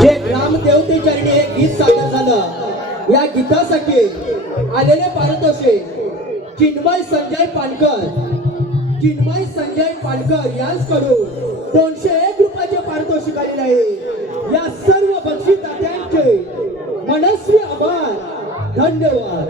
जे ग्रामदेवते चरणी हे गीत सादर झालं, या गीतासाठी आलेले पारितोषिक चिन्मय संजय पानकर यांच्याकडून 201 रुपयाचे पारितोषिक आलेले आहे। या सर्व बक्षीसदात्यांचे मनस्वी आभार, धन्यवाद।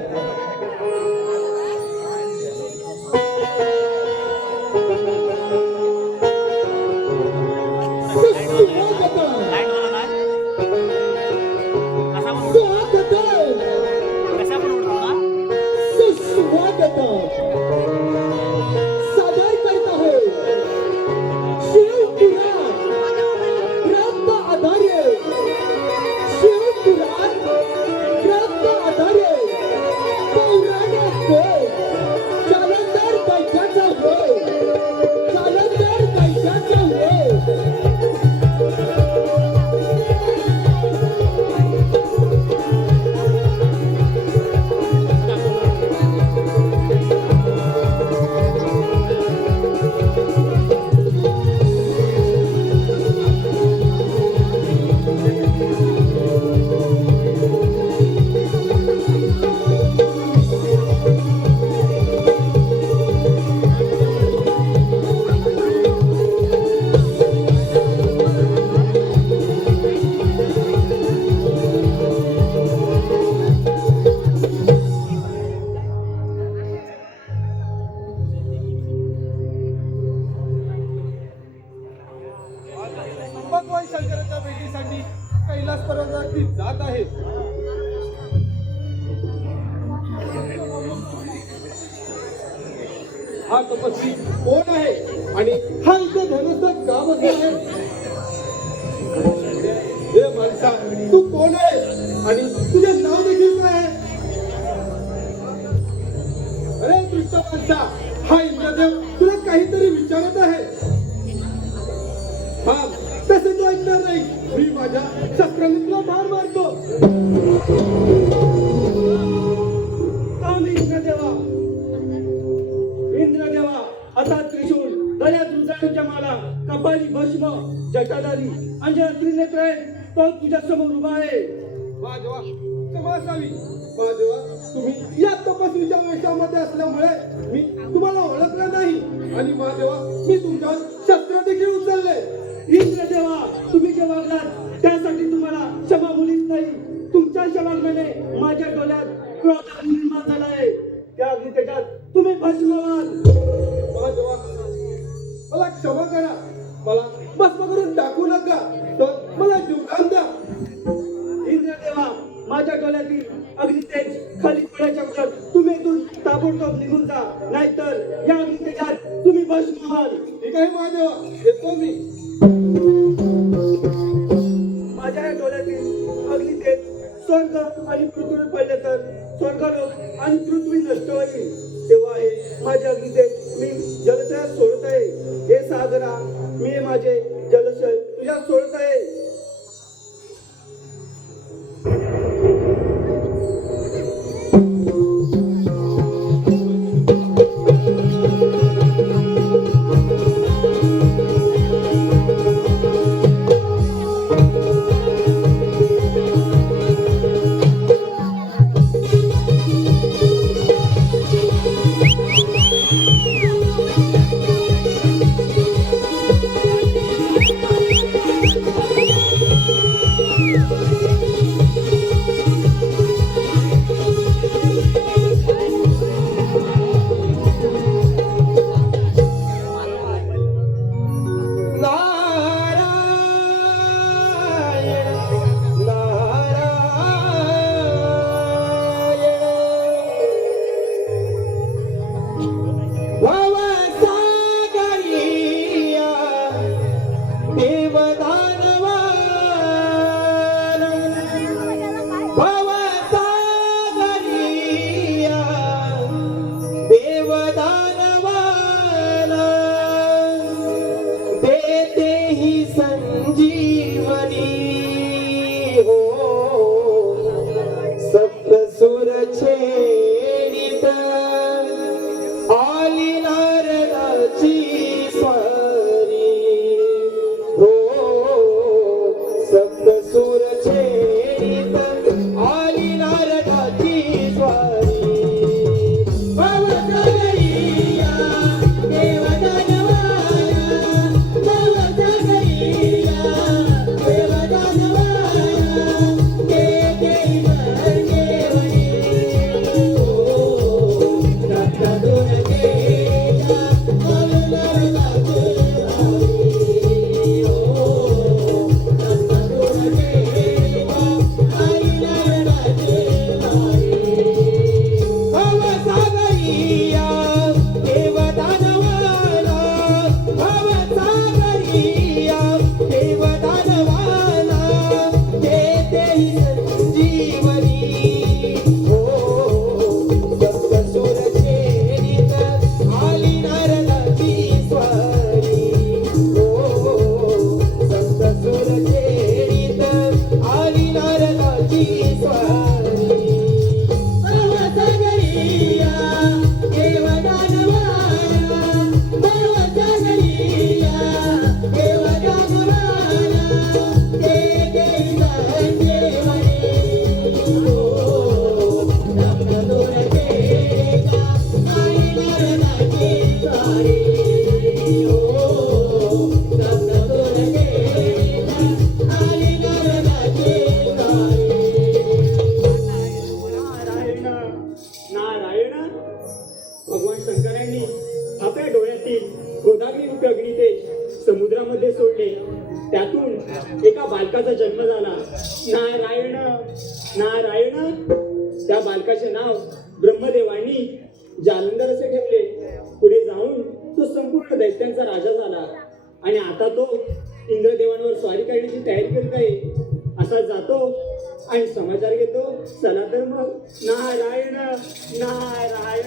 भगवान शंकराच्या भेटीसाठी कैलास पर्वतावरती जात आहे। हा तपस्वी कोण आहे आणि हा इथे धनुष्य का बसला आहे? हे माणसा, तू कोण आहे आणि तुझे नाव देखील काय आहे? अरे दृष्ट माणसा, हा इंद्रदेव तुला काहीतरी विचारत आहे। हा तसे तू ऐकणार नाही, मी माझ्या शस्त्राने तुला मार मारतो। इंद्रदेवा, असा त्रिशूल, गळ्यात रुजाणूच्या माला, कपाली भस्म, जटाधारी अंजन त्रिनेत्र आहे, तो तुझ्या समोर उभा आहे। महादेवा, क्षमा असावी। महादेवा, तुम्ही या तपस्वीच्या वेशामध्ये असल्यामुळे मी तुम्हाला ओळखलं नाही आणि महादेवा, मी तुमच्यावर शस्त्र देखील उचलले। इंद्रदेवा, तुम्ही जे वागलात त्यासाठी तुम्हाला क्षमा मुलीच नाही, तुमच्या क्षमागण्याने माझ्या डोळ्यात क्रोध निर्माण झाला आहे। त्या अग्नी त्याच्यात तुम्ही भस्म व्हाल। महादेवा, मला क्षमा करा, मला भस्म करून टाकू नका, तर मला जीवदान द्या। इंद्रदेवा, माझ्या डोळ्यातील अग्नितेज खाली पडायच्या अगोदर तुम्ही इथून ताबडतोब निघून जा, नाहीतर या अग्नितेजात तुम्ही भस्म व्हाल। ठीक आहे महादेवा, येतो मी। माझ्या या डोळ्यातील अग्नितेज स्वर्ग आणि पृथ्वी पडले तर स्वर्गलोक आणि पृथ्वी नष्ट होईल। तेव्हा हे माझे अग्नितेज मी जलशयात सोडत आहे। हे सागरा, मी माझे जलशय तुझ्यात सोडत आहे। जन्म झाला. नारायण नारायण. त्या बालकाचे नाव ब्रह्मदेवांनी जालंधर असे ठेवले. पुढे जाऊन तो संपूर्ण दैत्यांचा राजा झाला आणि आता तो इंद्रदेवांवर स्वारी करण्याची तयारी करीत आहे. असा जातो आणि समाचार घेतो. चला तर मग. नारायण नारायण.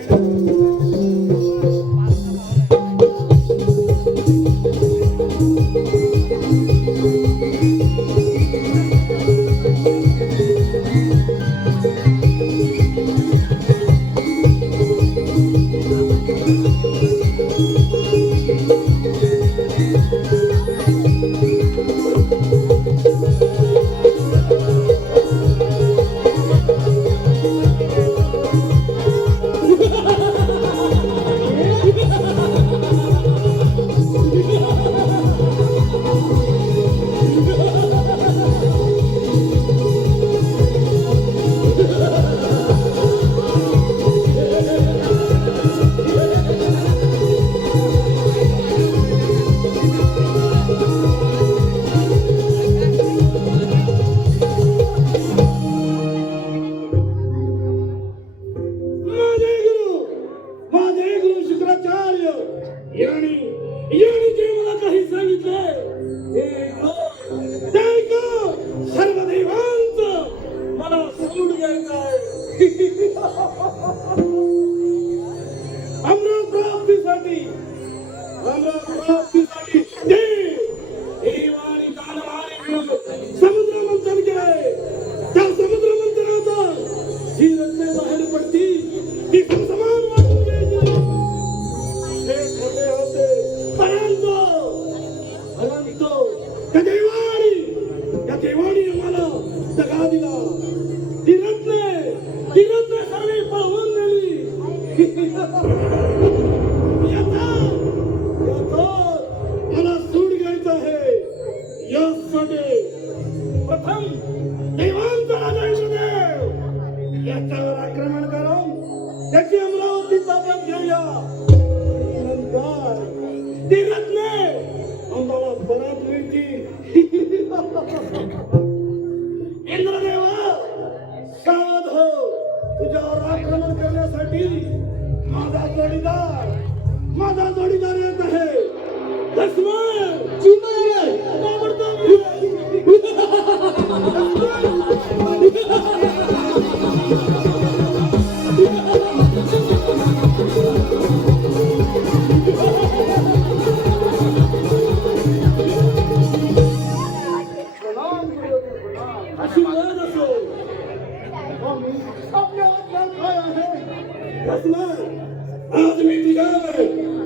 आज मी तुझ्यावर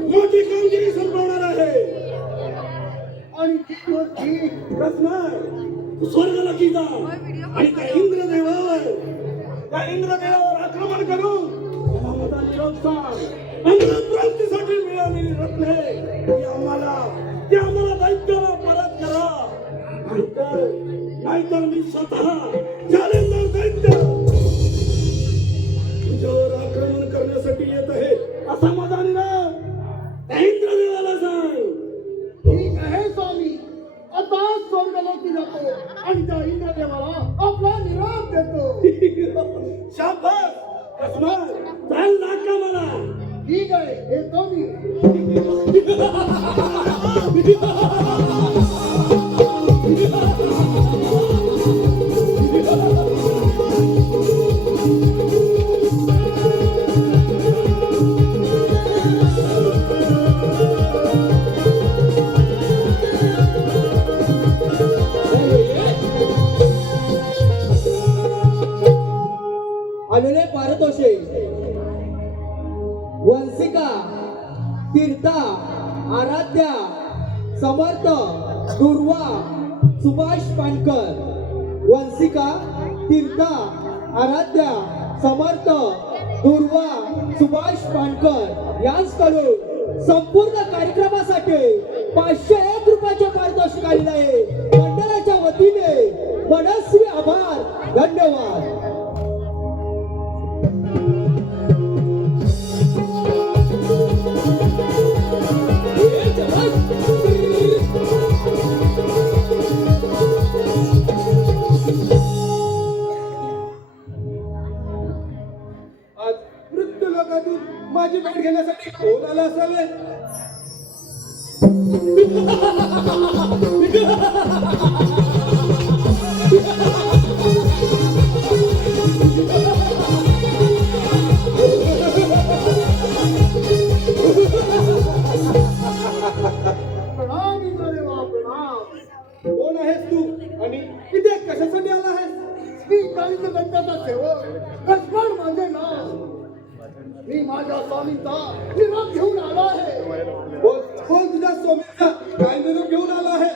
मोठी कामगिरी संपवणार आहे आणि तू स्वर्गाला की जा आणि त्या इंद्रदेवावर आक्रमण करून मला निरोप सांग. प्राप्तीसाठी मिळालेली रत्ने ती आम्हाला दैत्याला परत करा. नाहीतर मी स्वतः जालेंदर दैत्य तुझ्यावर आक्रमण करण्यासाठी येत आहे असा माझा निरोप त्या इंद्रदेवाला सांग. ठीक आहे स्वामी, आता स्वर्गलोकी जातो आणि त्या इंद्रदेवाला आपला निरोप देतो. शाबास कसमर चल नाका मला. ठीक आहे, येतो मी. आलेले पारतोषे वंशिका तीर्था आराध्या समर्थ दुर्वा सुभाष पानकर. वंशिका तीर्था आराध्या समर्थ दुर्वा सुभाष पानकर यांच्याकडून संपूर्ण कार्यक्रमासाठी 501 रुपयाचे पारितोषिक आलेले आहे. मंडळाच्या वतीने मनस्वी आभार, धन्यवाद. घेण्यासाठी कोण आला असावे? प्रणाम इंद्रदेवा, प्रणाम. कोण आहेस तू आणि इथे कशासाठी आला आहेस? मी कालिंदगंधाचा सेवक लक्ष्मण माझे नाव. मी माझ्या स्वामींचा निरोप घेऊन आलो आहे. कोण तुझ्या स्वामीचा काय निरोप घेऊन आला आहे?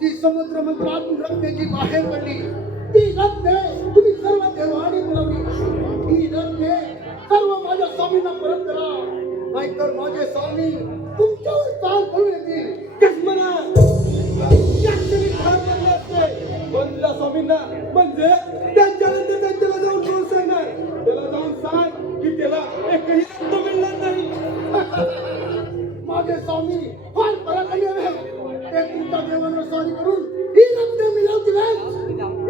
ती समुद्र मंत्रातून रत्नेची बाहेर पडली. ती रत्ने तुम्ही सर्व देवाणी बोलावी. ती रत्ने सर्व माझ्या स्वामींना परत करा, नाहीतर माझे स्वामी तुमच्यावर ताल करून येतील. कस्मना या क्षणी ठार मारले असते पण तुझ्या स्वामींना, म्हणजे त्यांच्यानंतर त्यांच्याला जाऊन कोण सांगणार? त्याला जाऊन सांग की त्याला एकही रत्न मिळणार नाही. माझे स्वामी फार पराक्रमी आहेत. ते तुमच्या देवांवर स्वारी करून ही रत्ने मिळवतील.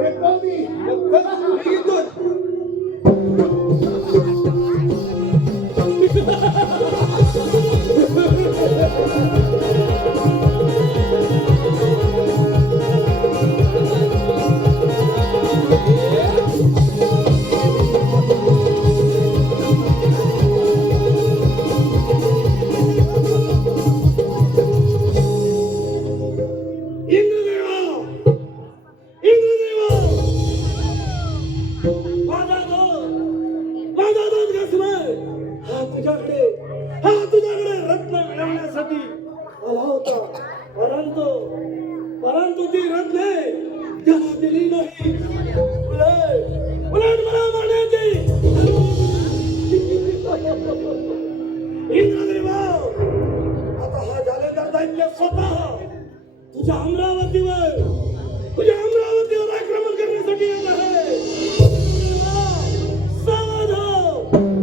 हे स्वामी मग चल, मी घेतो. तुझ्याकडे रत्न मिळवण्यासाठी आला होता, परंतु ती रत्ने त्याला दिली नाही. उलट मला मारण्याची. इंद्रदेवा, आता हा जालेंदर दैत्य स्वतः तुझ्या अमरावतीवर आक्रमण करण्यासाठी येत आहे. सावध हो.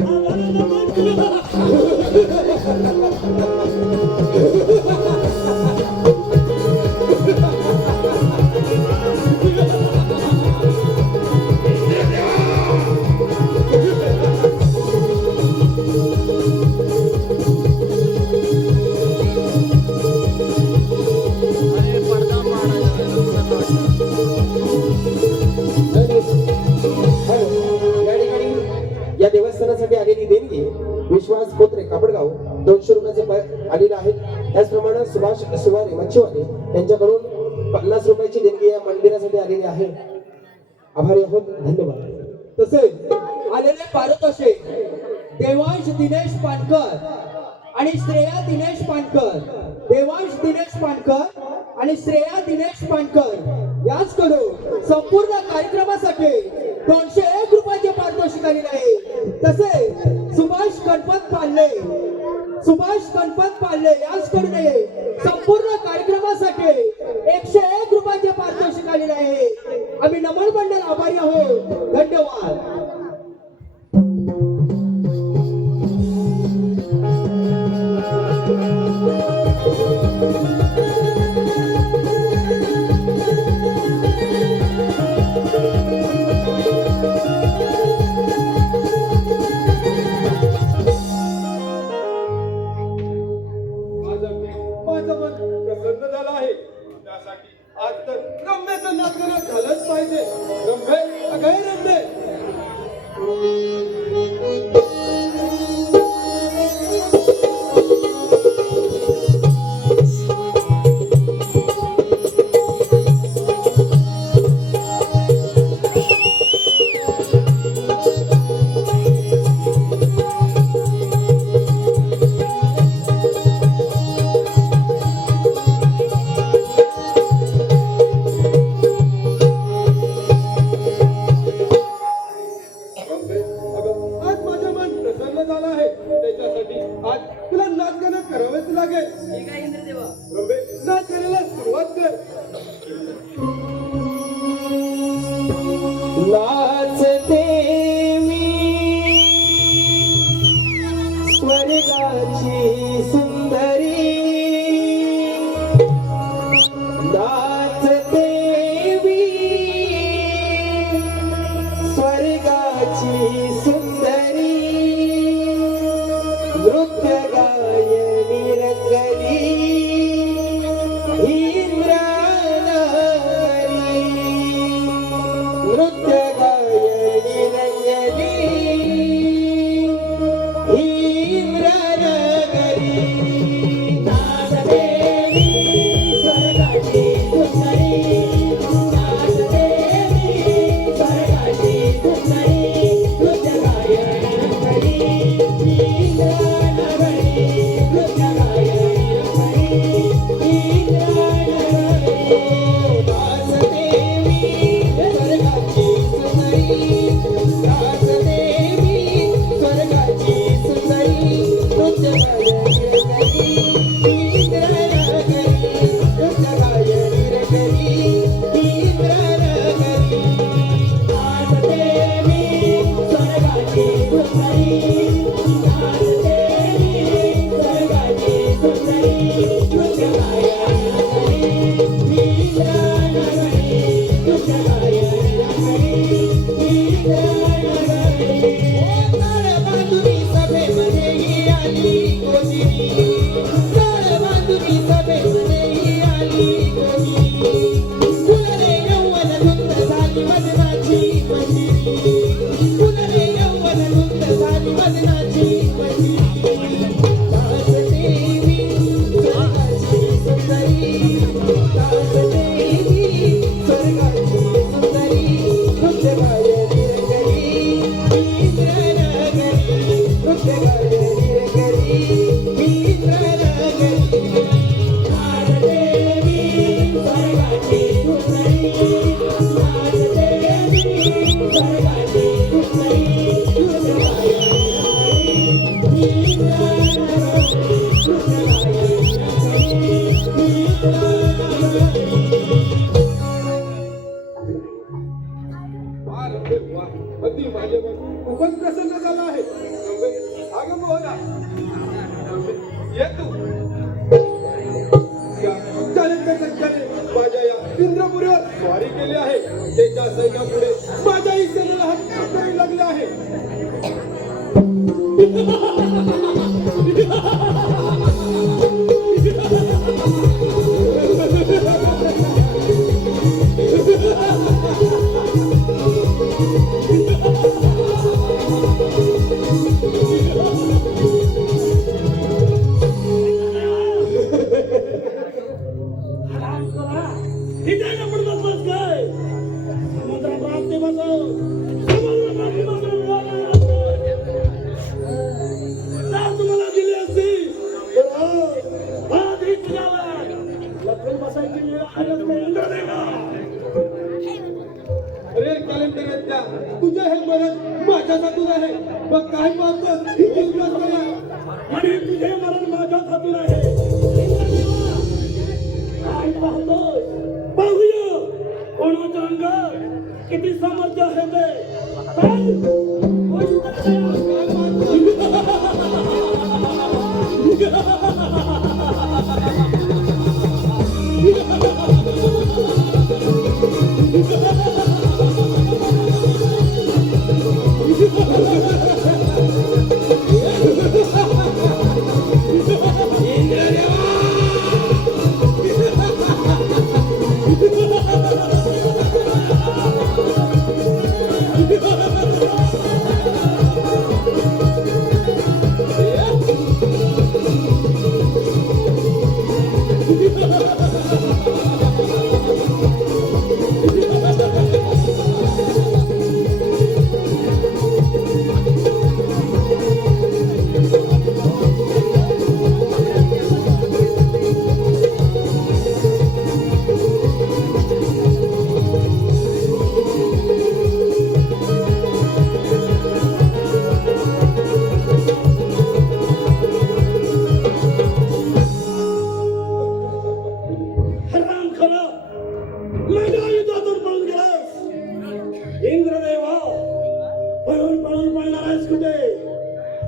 हा जालेंदर या देवस्थानासाठी आलेली देणगी विश्वास खोत्रे कापडगाव 200 रुपयाचे आलेले आहेत. त्याचप्रमाणे सुभाष सुवारे मच्छीवाले यांच्याकडून 50 रुपयाची देणगी या मंदिरासाठी आलेली आहे. आभारी आहोत, धन्यवाद. तसेच आलेले पारितोषिक देवांश दिनेश पानकर आणि श्रेया दिनेश पानकर, देवांश दिनेश पानकर आणि श्रेया दिनेश पानकर याचकडून संपूर्ण कार्यक्रमासाठी 201 रुपयाचे पारितोषिक आलेले आहे. तसेच सुभाष गणपत पालले याचकडून संपूर्ण कार्यक्रमासाठी 101 रुपयाचे पारितोषिक आलेले आहे. आम्ही नमन मंडळ आभारी आहोत, धन्यवाद. माझं मन प्रसन्न झालं आहे. त्यासाठी आज तर रम्याचं नाचणं झालंच पाहिजे. रम्ये, अगं रम्ये, नृत्य गायनी रंगली इंद्रनगरी नाचदेवी स्वर्गाची सुंदरी नाचदेवी स्वर्गाची सुंदरी नृत्य गायनी रंगली इंद्रनगरी नृत्य गायनी रंगली इंद्रनगरी दासदेवी स्वर्गाची सुंदरी दासदेवी स्वर्गाची सुंदरी नृत्य गायनी रंगली इंद्रनगरी नृत्य गायनी रंगली इंद्रनगरी नाचदेवी स्वर्गाची सुंदरी नाचदेवी स्वर्गाची सुंदरी नृत्य गायनी रंगली इंद्रनगरी नृत्य गायनी रंगली इंद्रनगरी बांधुनी सभेमध्ये ही आली कोणी बांधुनी सभेमध्ये ही आली कोणी फुलरे यौवन धुंद झाली वदनाची मंजिरी फुलरे यौवन धुंद झाली वदनाची मंजिरी दासदेवी स्वर्गाची सुंदरी दासदेवी स्वर्गाची सुंदरी नृत्य गायनी रंगली इंद्रनगरी नृत्य गायनी रंगली इंद्रनगरी नाचदेवी स्वर्गाची सुंदरी नाचदेवी स्वर्गाची सुंदरी नृत्य गायनी रंगली इंद्रनगरी नृत्य गायनी रंगली इंद्रनगरी वाह रे वाह अगदी माझ्यावर खूपच प्रसन्न झाला आहे अगं मोहना ये तू या चालत्या सज्जाने माझ्या या इंद्रपुरीवर स्वारी केली आहे त्याच्या सैन्यापुढे माझ्याही सेनेला हात करावे लागले आहे अरे कॅलेंडर त्या तुझे हे मरण माझ्या हातून आहे मग काय पाहतोस आणि तुझे मरण माझ्या हातून आहे काय पाहतोस पाहूया कोणाच्या अंगात किती सामर्थ्य आहे ते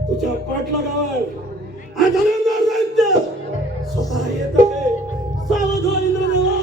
तुझ्या पाठलागावर आधारणार राज्य स्वतः येत आहे सावध हो इंद्रदेवा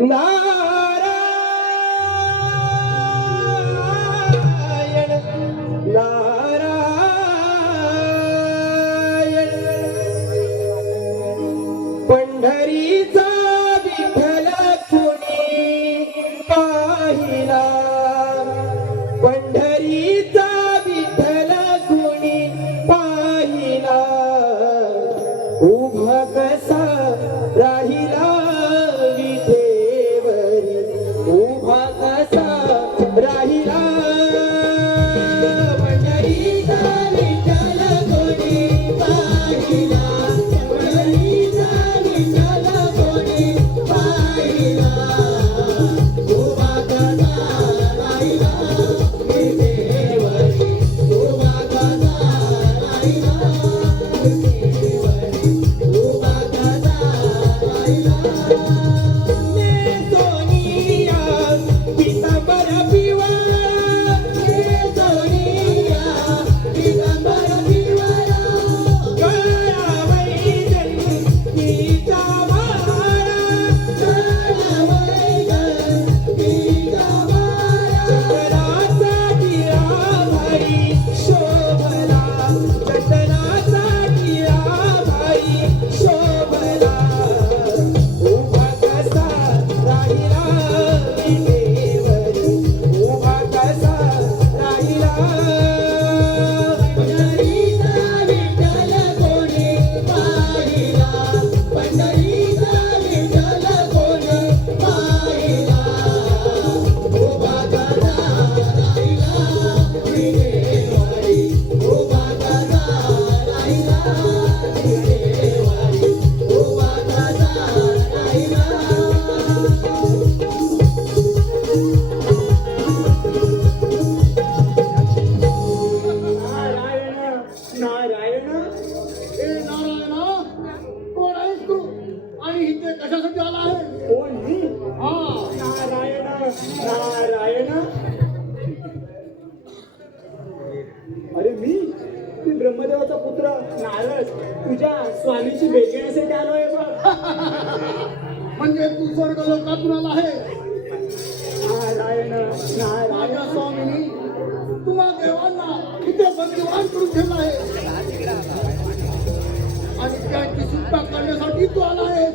नारायण नारायण पंढरीचा विठ्ठल कोणी पाहिला पंढरीचा विठ्ठल कोणी पाहिला उभा कसा राहिला विठेवरी उभा कसा राहिला पंढरीचा विठ्ठल कोणी पाहिला पंढरीचा विठ्ठल कोणी पाहिला उभा कसा राहिला विठेवरी उभा कसा राहिला विठेवरी उभा कसा राहिला ने सोनिया पितांबर पिवळा ने सोनिया पितांबर पिवळा गळावई गणपतीचा माळा गळावई गणपतीचा माळा चंदनाचा दिवा भाई शोभला चंदनाचा दिवा भाई शोभला उभा कसा राहिला विठेवरी उभा कसा राहिला पंढरीचा विठ्ठल कोणी पाहिला पंढरीचा विठ्ठल कोणी पाहिला उभा कसा राहिला विठेवरी उभा कसा राहिला विठेवरी उभा कसा राहिला नारायण नारायण हे नारायणा कोण आहेस तू आणि इथे कशासाठी आला आहे कोण मी हा नारायण नारायण अरे मी ब्रह्मदेवाचा पुत्र नारद तुझ्या स्वामीची भेट घेण्यासाठी आलोय बघ म्हणजे तू स्वर्ग लोकातून आला आहे नारायण नारायण माझ्या स्वामींनी तुम्हा देवांना इथे बंदिवान करून ठेवला आहे आणि त्यांची सुटका करण्यासाठी तू आला आहे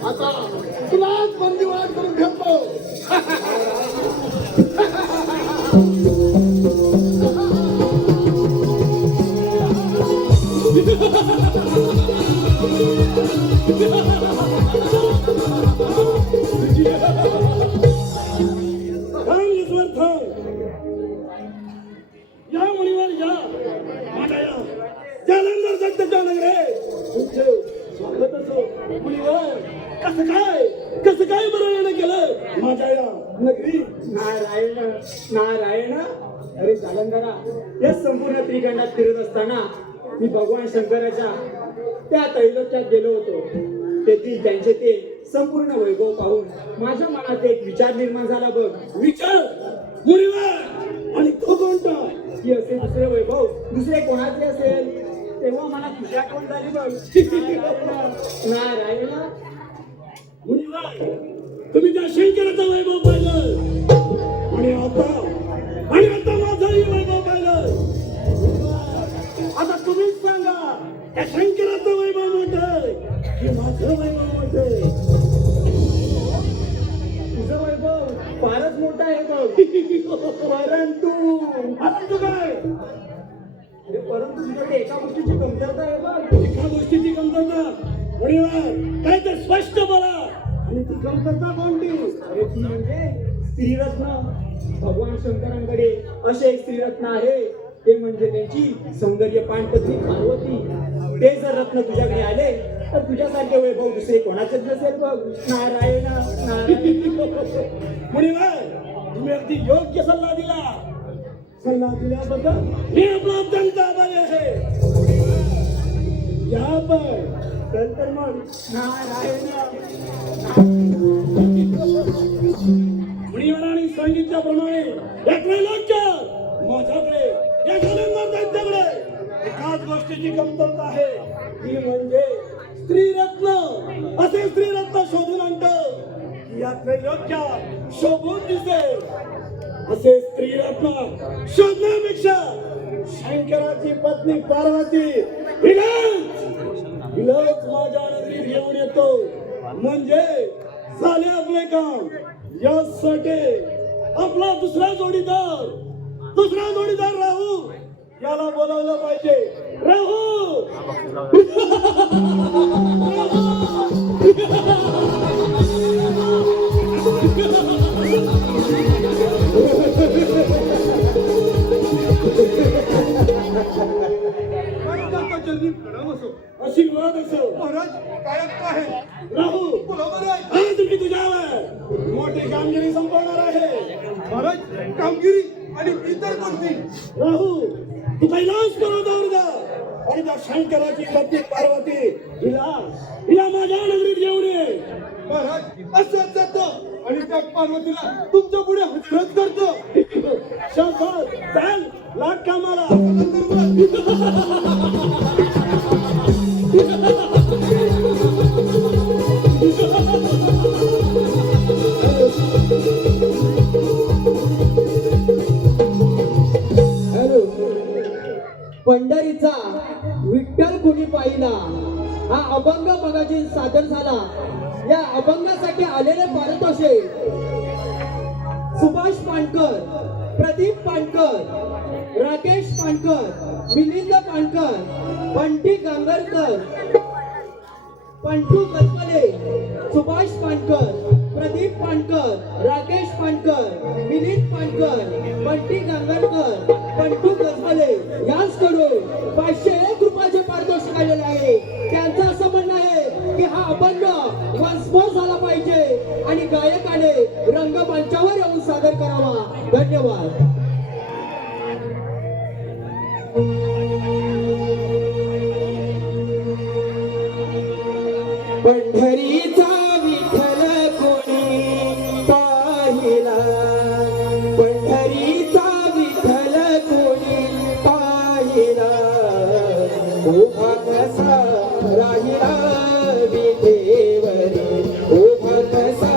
आता तुलाच बंदिवान करून ठेवतो या मुलीवर या माझ्या या जालंधर दत्तच्या नगरे तुमचे स्वागत असो मुलीवर कसं काय बरं येणं केलं माझ्या या नगरी नारायण नारायण अरे जालंधरा या संपूर्ण त्रिखंडात फिरत असताना मी भगवान शंकराच्या त्या तैलोक्यात गेलो होतो तेथील त्यांचे ते संपूर्ण वैभव पाहून माझ्या मनात एक विचार निर्माण झाला बघ विचार मुलीवर आणि तो कोणता की असे दुसरे वैभव दुसरे कोणाचे असेल तेव्हा मला तुझी आठवण झाली बघ नारायण मुलीवर तुम्ही त्या शंकराचा वैभव पाहिलं आणि आता माझाही वैभव पाहिलं आता तुम्हीच सांगा त्या शंकराचं वैभव मोठं की माझं वैभव मोठं तुझं वैभव फारच मोठा आहे बघ परंतु काय परंतु तुझ्याकडे एका गोष्टीची कमतरता आहे बघ एका गोष्टीची कमतरता मुलीवर काय ते स्पष्ट बोला आणि ती कमतरता कोणती अरे ती म्हणजे स्त्रीरत्न भगवान शंकरांकडे असे एक स्त्रीरत्न आहे ते म्हणजे त्यांची सौंदर्य पाणपत्री पार्वती ते जर रत्न तुझ्याकडे आले तर तुझ्यासारखे वैभव दुसरे कोणाचेच नसेल बघ नारायण नारायण मुलीवर तुम्ही अगदी योग्य सल्ला दिल्याबद्दल मी आपला अत्यंत आभारी आहे या पण तर मग नारायण मुनिवरांनी सांगितल्याप्रमाणे या त्रैलोक्यात माझ्याकडे या घालून त्यांच्याकडे एकाच गोष्टीची कमतरता आहे ती म्हणजे स्त्रीरत्न असे स्त्रीरत्न शोधून आणतो यातले योग्य शोभून दिसेल असे स्त्रीरत्न शोधण्यापेक्षा शंकराची पत्नी पार्वती हिलाच माझ्या नगरीत घेऊन येतो म्हणजे झाले आपले काम यासाठी आपला दुसरा जोडीदार राहू याला बोलावलं पाहिजे राहू आशीर्वाद असो महाराज काय आहे राहू बरोबर आहे आज मी तुझ्यावर मोठी कामगिरी संपवणार आहे महाराज कामगिरी आणि इतर कोणती राहू तू कैलास पर्वतावर जा आणि त्या शंकराची पत्नी पार्वती हिला माझ्या नगरीत घेऊन ये महाराज असंच जातो आणि त्या पार्वतीला तुमच्या पुढे हजरत करतो शाबास चल लाग कामाला हॅलो पंढरीचा विठ्ठल कुणी पाहिला हा अभंग मगाशी सादर झाला या अभंगासाठी आलेले पारितोषिक सुभाष पाणकर, प्रदीप पाणकर, राकेश पाणकर, मिलिंद पाणकर, बंटी गांगरकर, पंटू गजमले, सुभाष पाणकर, प्रदीप पाणकर, राकेश पाणकर, मिलिंद पाणकर, बंटी गांगरकर, पंटू गजमले यांच्याकडून 501 रुपयाचे पारितोषिक आलेले आहे. त्यांचं असं म्हणणं आहे की हा अभंग वंशभर झाला पाहिजे आणि गायकाने रंगमंचावर येऊन सादर करावा. धन्यवाद. पंढरीचा विठ्ठल कोणी पाहिला, पंढरीचा विठ्ठल कोणी पाहिला, उभा कसा राहिला विठेवरी, उभा कसा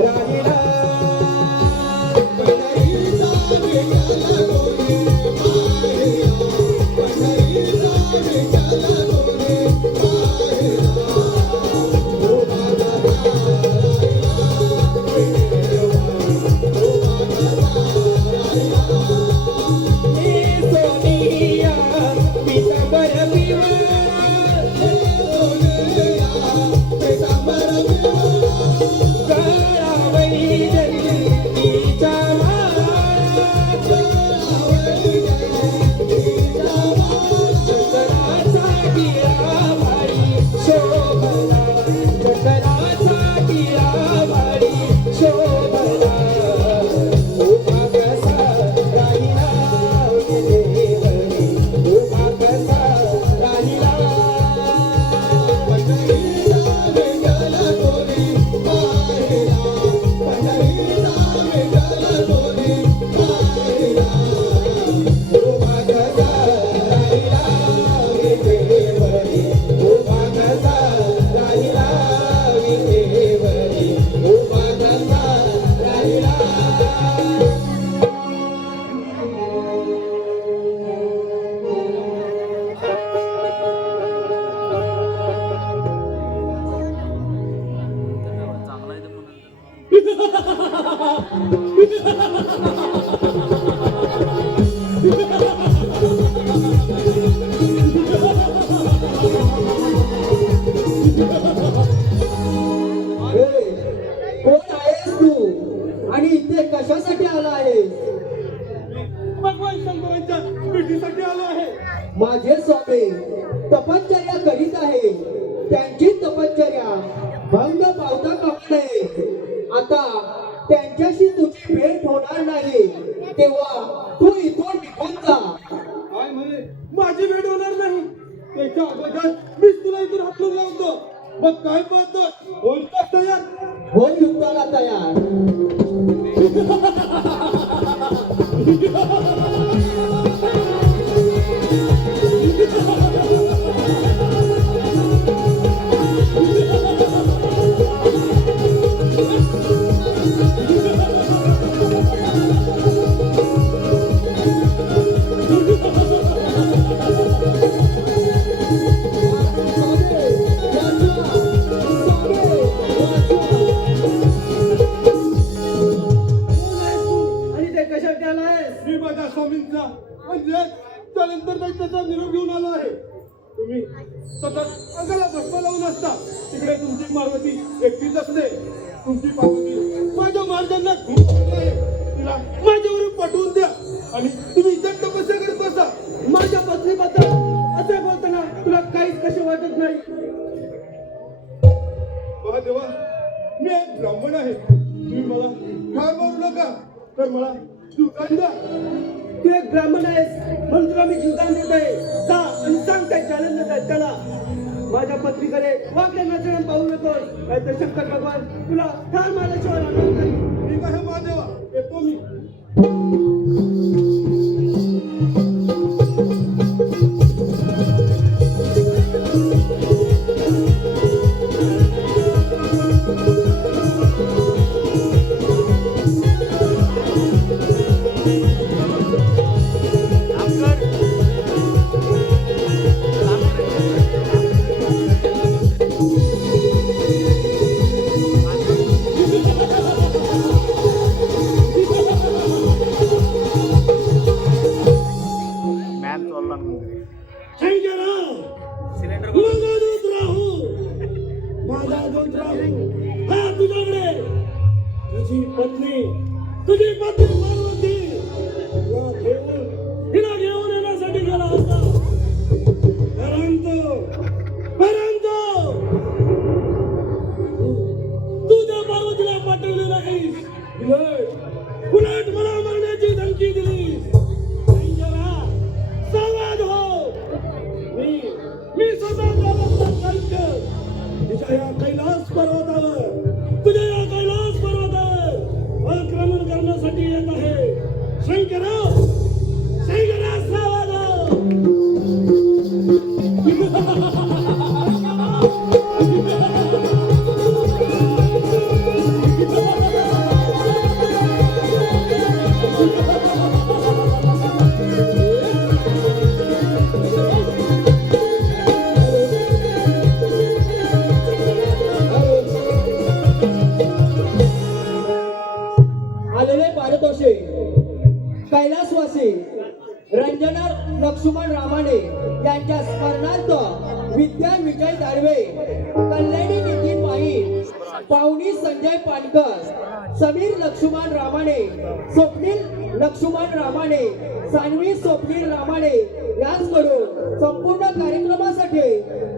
राहिला. पंढरीचा विठ्ठल कोणी पाहिला, पंढरीचा विठ्ठल कोणी पाहिला, कोण आहेस तू आणि इथे कशासाठी आला आहेस? भगवान शंकरांच्या भेटीसाठी आलो आहे. माझे स्वामी तपश्चर्या करीत आहे. त्यांची तपश्चर्या भंग पावता कामा नये. आता त्यांच्याशी तुझी भेट होणार नाही तेव्हा तू इथून निघून जा. काय म्हणे माझी भेट होणार नाही? त्याच्या अगोदर मीच तुला इथून हाकलून लावतो. मग काय पाहतो बोलता तयार हो युद्धाला तयार. अंगाला भस्म लावून असता तिकडे तुमची पार्वती एकटीच असते. तुमची पार्वती माझ्या मार्गांना खूप आवडली आहे. तिला माझ्यावर पटवून द्या आणि तुम्ही जग तपस्याकडे बसा. माझ्या पत्नीबद्दल असे बोलताना तुला काहीच कसे वाटत नाही? महादेवा, मी एक ब्राह्मण आहे. तुम्ही मला ठार मारू नका, तर मला जीवदान द्या. तू एक ब्राह्मण आहेस म्हणून तुला मी जीवदान देत आहे. जा आणि सांग त्या त्याला माझ्या पत्नीकडे वागल्या नजरेने पाहू नकोस, नाहीतर शंकर भगवान तुला ठार मारल्याशिवाय राहणार नाही. ठीक आहे महादेवा, येतो मी. तुझी पत्नी पार्वती हिला घेऊन येण्यासाठी गेला होता, परंतु तू त्या पार्वतीला पाठवले नाहीस. उलट मला मरण्याची धमकी दिली. सावध हो. मी स्वतः तुझ्या या कैलास पर्वतावर आक्रमण करण्यासाठी येत आहे. शंकरा सावध हो. कैलासवासी रंजना लक्ष्मण रामाने यांच्या स्मरणार्थ विद्या विजय दारवे, कल्याणी नितीन माई, पावनी संजय पानकर, समीर लक्ष्मण रामाने, स्वप्नील लक्ष्मण रामाने, सान्वी स्वप्नील रामाने यांच्याकडून संपूर्ण कार्यक्रमासाठी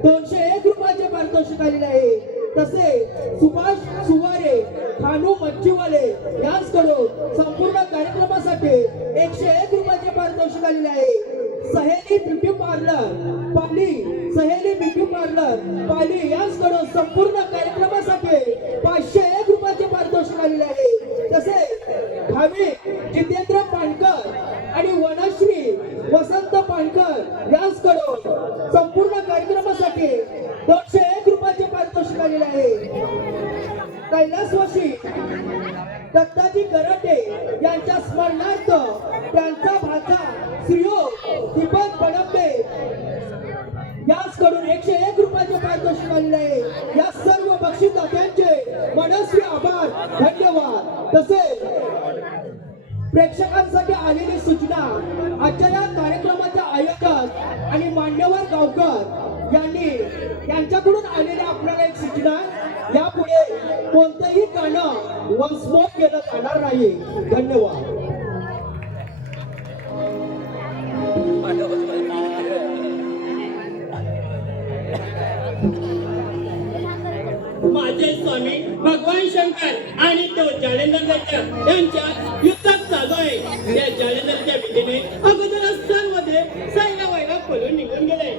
201 रुपयाचे पारितोषिक आलेले आहे. तसे सुभाष सुवारे, खानू मच्छीवाले यांच्याकडून संपूर्ण कार्यक्रमासाठी 101 रुपयाचे पारितोषिक आलेले आहे. सहेली ब्युटी पार्लर पाली यांच्याकडून संपूर्ण कार्यक्रमासाठी 501 रुपयाचे पारितोषिक आलेले आहे. तसे भावी जितेंद्र पानकर आणि वनश्री वसंत पानकर यांच्याकडून संपूर्ण कार्यक्रमासाठी 201 रुपयाचे पारितोषिक आलेले आहे. कैलासवासी दत्ताजी गराटे यांच्या स्मरणार्थ त्यांचा भाचा श्रीयो दीपक बडंबे याचकडून 101 रुपयाचे पारितोषिक आलेले आहे. या सर्व बक्षीसदात्यांचे मनस्वी आभार, धन्यवाद. तसेच प्रेक्षकांसाठी आलेली सूचना, आजच्या या कार्यक्रमाच्या आयोजक आणि मान्यवर गावकर यांच्याकडून आलेली आपल्याला एक सूचना, यापुढे कोणतंही गाणं वन्स मोर केलं जाणार नाही. धन्यवाद. माझे स्वामी भगवान शंकर आणि तो जालेंदर यांच्या युद्धात चालू आहे. त्या जालेंदरच्या भीतीने अगोदरच सर्वमध्ये सैन्य व्हायला पळून निघून गेले.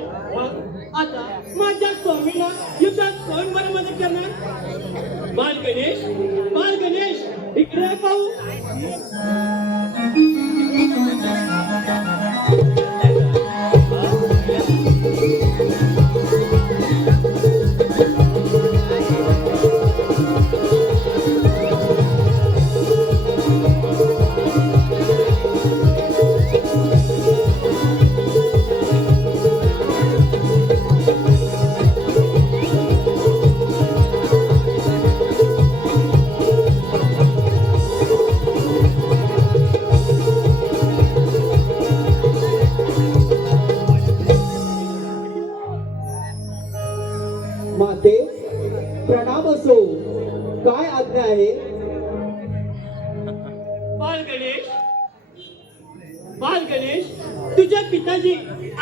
आता माझ्या स्वामींना युद्धात कोण बरं मदत करणार? बाल गणेश इकडे पाहू. असो. काय आज्ञा आहे? बाल गणेश, तुझ्या पिताजी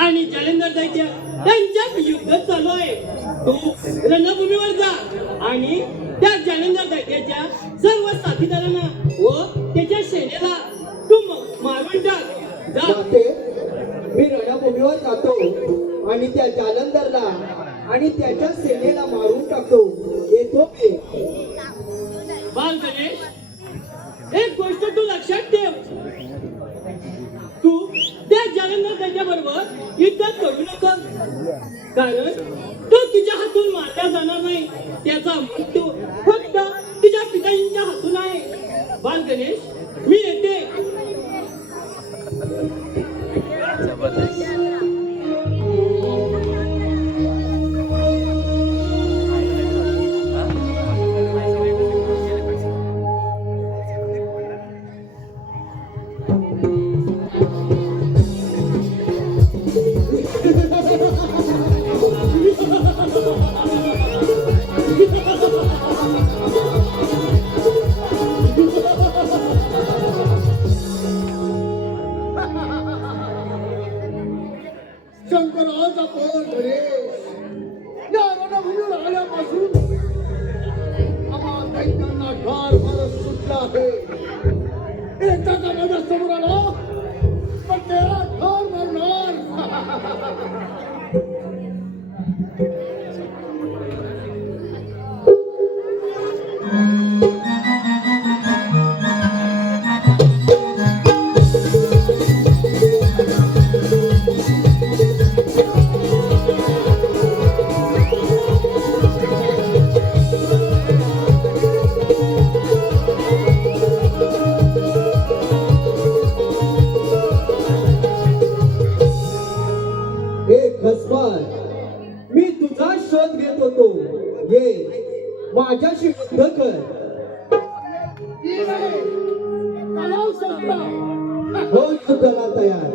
आणि जालंधर दैत्य त्यांच्यात युद्ध चालू आहे. तू रणभूमीवर जा आणि त्या जालंधर दैत्याच्या सर्व साथीदारांना व त्याच्या सेनेला तू मारून टाक. जा. जाते. मी रणभूमीवर जातो आणि त्या जालंधरला आणि त्याच्या सेनेला मारून टाकतो. येतो मी. बाल गणेश, एक गोष्ट तू लक्षात ठेव. तू त्या जालंधर त्याच्याबरोबर युद्ध करू नका, कारण तो तुझ्या हातून मारला जाणार नाही. त्याचा मृत्यू फक्त तुझ्या पिताजींच्या हातून आहे. बाल गणेश, मी येते. शंकराज आपण गणेश या रणभूमीवर आल्यापासून आम्हा दैत्यांना ठार मारत सुटला आहे. एकदा का माझ्या समोर आला पण त्याला ठार मारणार. मी तुझा शोध घेत होतो. ये माझ्याशी युद्ध कर. तलाव संपला. हो युद्धाला तयार.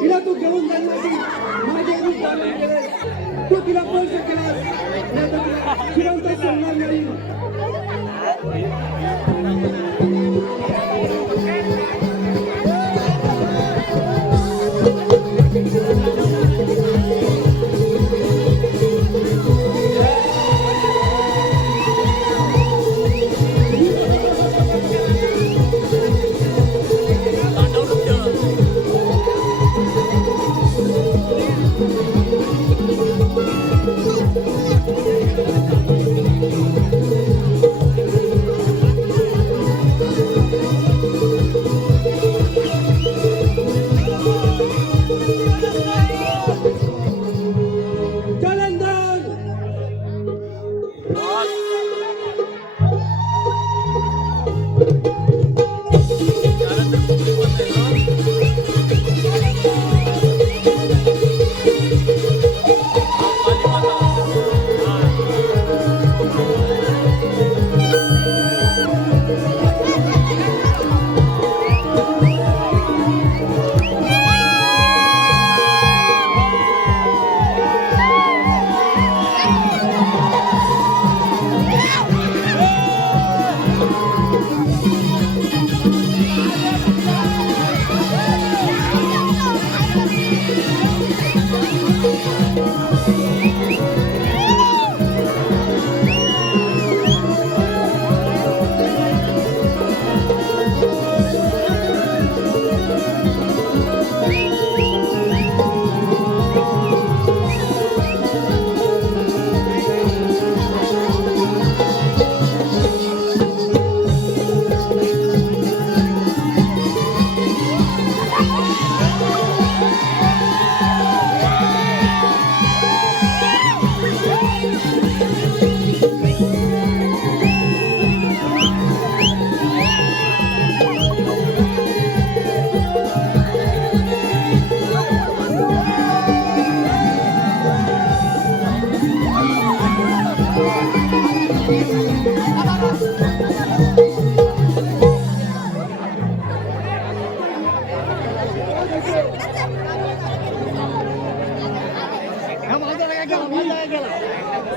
तिला तू घेऊन जाण्यासाठी माझे रूप धारण केले. तो तिला स्पर्श केला नाही तर तिला जिवंत सोडणार नाही.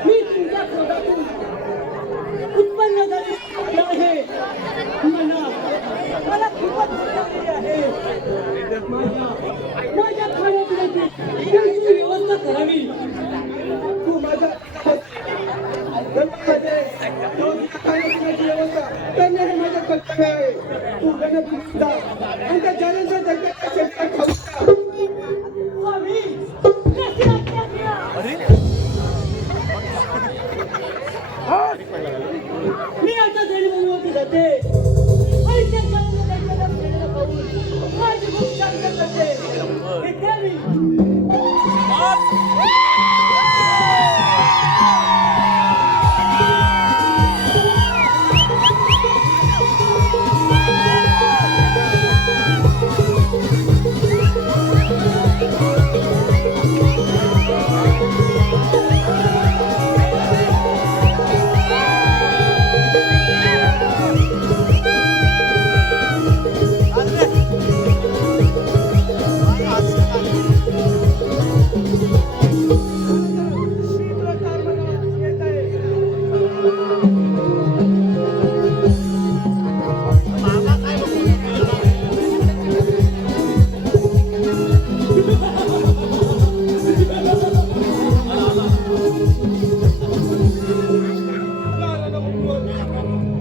मी तुमच्या पोटातून उत्पन्न झालेली आहे. मला खूपच भूक लागली आहे. माझ्या खाण्यापिण्याची तुमची व्यवस्था करावी. तू माझ्या खाण्यापिण्याची व्यवस्था करणे हे माझं कर्तव्य आहे. तू गणपती जा आणि त्या जालंधर दगडाच्या शेतात खाऊ जा. स्वामी, कशी आज्ञा द्या. मी आता गरीबांवरती जाते आणि त्या जालंधर दगडाच्या शेतात खाऊन माझी भूक शांत करते. इथे मी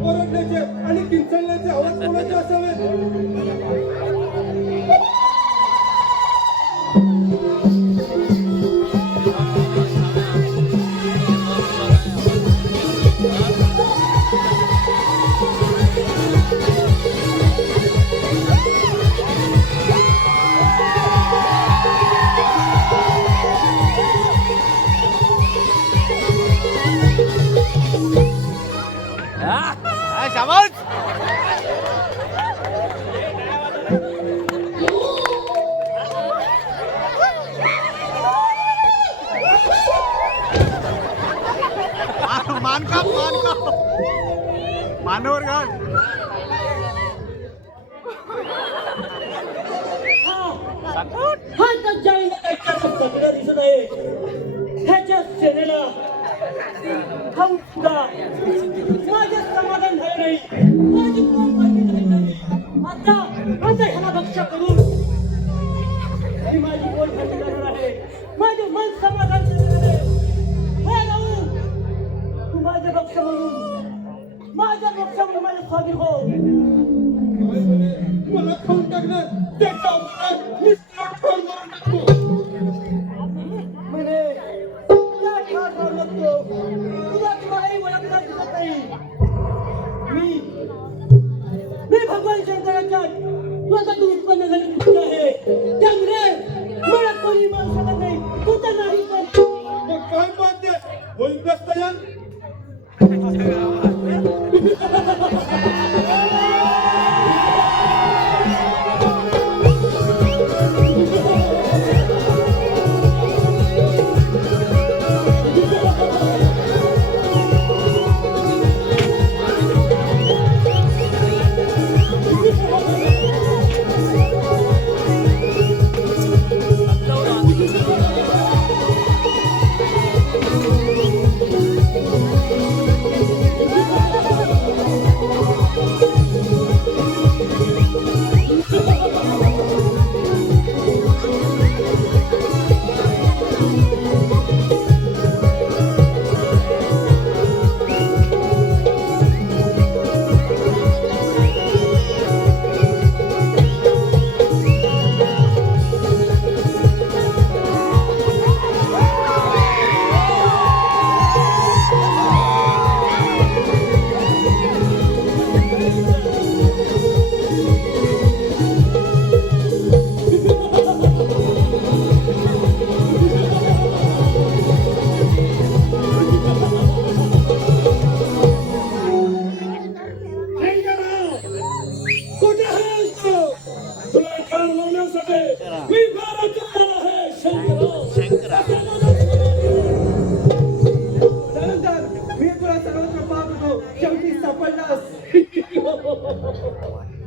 ओरडण्याचे आणि किंचण्याचे आवाज कोणाचे असावे? मानवर घाल. हा तर जाळीला सगळं दिसत आहे. ह्याच्या सेनेला खाऊन सुद्धा माझं समाधान झालं नाही. माझी कोण माहिती झाली नाही. आता ह्याला भक्षा करून ही माझी कोण खाती करणार आहे. माझे मन समाधान करणार आहे. हे राहू, तू माझे भक्ष म्हणून माझ्या स्वामी हो. काय म्हणे? मला खाऊन टाकणार त्याचा अपराध मी ठोर मारून टाकतो. म्हणे तुला ठार मारू लागतो. तुला मलाही ओळखणार दिसत नाही. मी भगवान शंकराच्या स्वतःतून उत्पन्न झालेली व्यक्ती आहे. त्यामुळे मला कोणी मारू शकत नाही. तू तर नाही पण मग काय बाध्य होईल दस्तयान?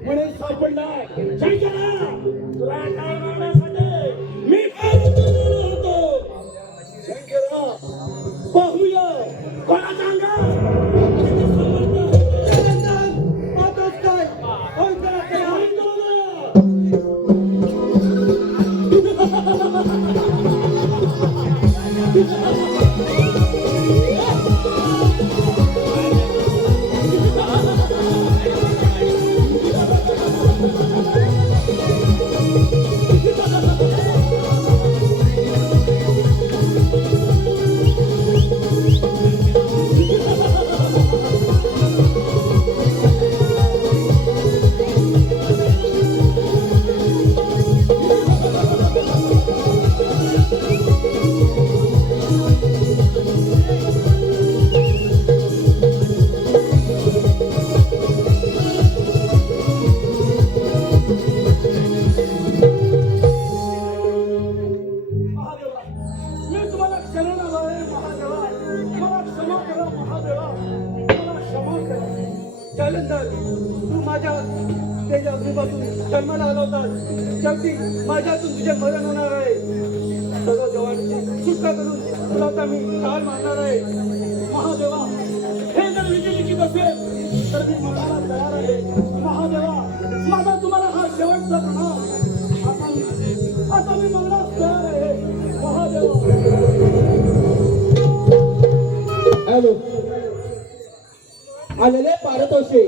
म्हणे सापडला. शंकरा, तुला ठार मारण्यासाठी शेवटी माझ्यातून तुझे मरण होणार आहे. सर्व जवानांची सुटका करून तुला आता मी ठार मारणार आहे. महादेवा, हे जर विधी लिखित असेल तर मी मरणाला तयार आहे. महादेवा, माझा तुम्हाला हा शेवटचा प्रणाम. आता मी मरणास तयार आहे. महादेवा. हॅलो आलेले पारतोषे